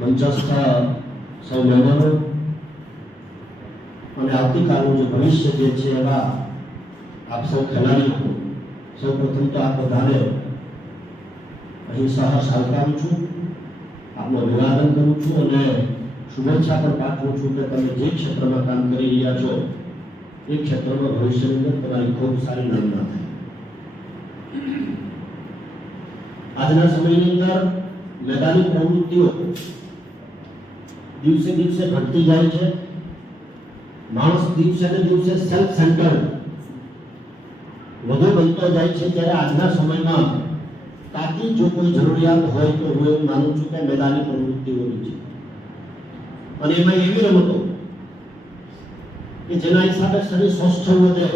મંચસ્થ સૌ મહેમાનો અને આવતીકાલનું જે ભવિષ્ય જે છે એવા આપ સૌ ખેલાડીઓ, સૌ પ્રથમ તો આપ બધાને અહીં સહર્ષ આવકારું છું, આપનું અભિવાદન કરું છું અને શુભેચ્છા પણ પાઠવું છું કે તમે જે ક્ષેત્રમાં કામ કરી રહ્યા છો એ ક્ષેત્રમાં ભવિષ્યની અંદર તમારી ખૂબ સારી નામના થાય. આજના સમયની અંદર મેદાની પ્રવૃત્તિઓ દિવસે દિવસે ઘટતી જાય છે. માણસ દિવસે ને દિવસે સેલ્ફ સેન્ટર્ડ વધુ બનતો જાય છે. ત્યારે આજના સમયમાં તાકી જો કોઈ જરૂરિયાત હોય તો હું એવું માનું છું કે મેદાની પ્રવૃત્તિઓની છે. અને એમાં એવી રમતો કે જેના હિસાબે શરીર સ્વસ્થ વધે,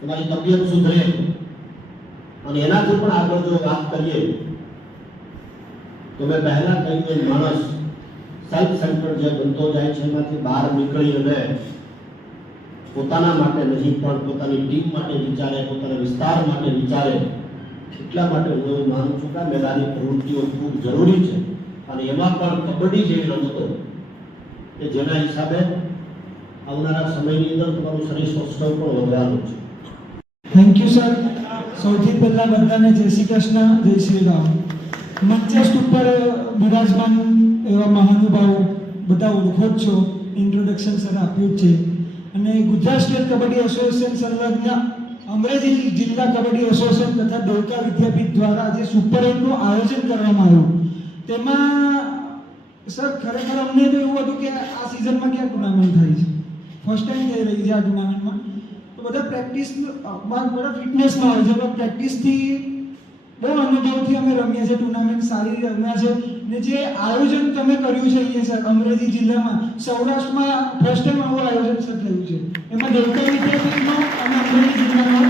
તમારી તબિયત સુધરે અને એનાથી પણ આગળ જો વાત કરીએ તો મેં પહેલા કહ્યું કે માણસ સેલ્ફ સેન્ટર્ડ જે બનતો જાય છે એમાંથી બહાર નીકળી અને પોતાના માટે નહીં પણ પોતાની ટીમ માટે વિચારે, પોતાના વિસ્તાર માટે વિચારે. એટલા માટે હું એવું માનું છું કે મેદાની પ્રવૃત્તિઓ ખૂબ જરૂરી છે અને એમાં પણ કબડ્ડી જેવી રમતો કે જેના હિસાબે આવનારા સમયની અંદર તમારું શરીર સ્વસ્થ પણ વધવાનું છે. Thank you sir. સૌથી પહેલા બધાને જય શ્રી કૃષ્ણ, જય શ્રી રામ. મંચસ્થ ઉપર બિરાજમાન એવા મહાનુભાવ બધા ઓળખો જ છો, ઇન્ટ્રોડક્શન સર આપ્યું જ છે. અને ગુજરાત સ્ટેટ કબડ્ડી એસોસિએશન સંલગ્ન અમરેલી જિલ્લા કબડ્ડી એસોસિએશન તથા દેવકા વિદ્યાપીઠ દ્વારા જે સુપર 8 નું આયોજન કરવામાં આવ્યું તેમાં સર ખરેખર અમને તો એવું હતું કે આ સિઝનમાં ક્યાં ટુર્નામેન્ટ થાય છે, ફર્સ્ટ ટાઈમ થઈ રહી છે આ ટુર્નામેન્ટમાં. તો બધા પ્રેક્ટિસમાં બધા ફિટનેસમાં હોય છે, પણ પ્રેક્ટિસથી બહુ અનુભવથી અમે રમ્યા છે, ટુર્નામેન્ટ સારી રમ્યા છે. ને જે આયોજન તમે કર્યું છે અહીંયા સર અમરેલી જિલ્લામાં, સૌરાષ્ટ્રમાં ફર્સ્ટ ટાઈમ આવું આયોજન સર થયું છે. એમાં દેવકા વિદ્યાપીઠનો અને અમરેલી જિલ્લાનો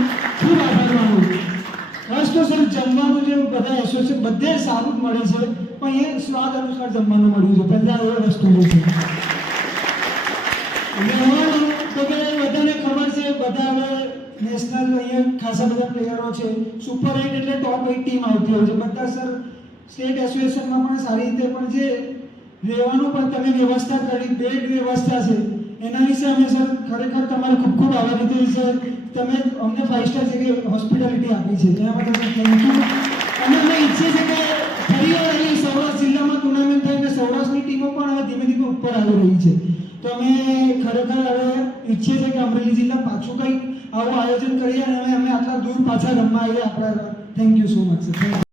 ખૂબ આભાર માનું. ખાસ તો સર જમવાનું જે બધા એસોસિએશન બધે સારું જ મળે છે, પણ એ સ્વાદ અનુસાર જમવાનું મળ્યું છે. પહેલાં એ વસ્તુ છે. અને તો કે બધાને ખબર છે, બધા હવે નેશનલ અહીંયા ખાસા બધા પ્લેયરો છે. સુપર 8 એટલે ટોપ 8 ટીમ આવતી હોય છે. બધા સર સ્ટેટ એસોસિએશનમાં પણ સારી રીતે પણ જે રહેવાનું પણ તમે વ્યવસ્થા કરી, બેડ વ્યવસ્થા છે એના વિશે અમે સર ખરેખર તમારે ખૂબ ખૂબ આભારી છીએ સર. તમે અમને 5 સ્ટાર જેવી હોસ્પિટાલિટી આપી છે એના માટે સર થેન્ક યુ. અને અમે ઈચ્છીએ છીએ કે ફરી આવી સૌરાષ્ટ્ર જિલ્લામાં ટુર્નામેન્ટ થાય અને સૌરાષ્ટ્રની ટીમો પણ હવે ધીમે ધીમે ઉપર આવી રહી છે. તો અમે ખરેખર હવે ઈચ્છીએ છીએ કે અમરેલી જિલ્લા પાછું કંઈક આવું આયોજન કરીએ અને અમે આટલા દૂર પાછા રમવા આવીએ આપણા. Thank you so much sir.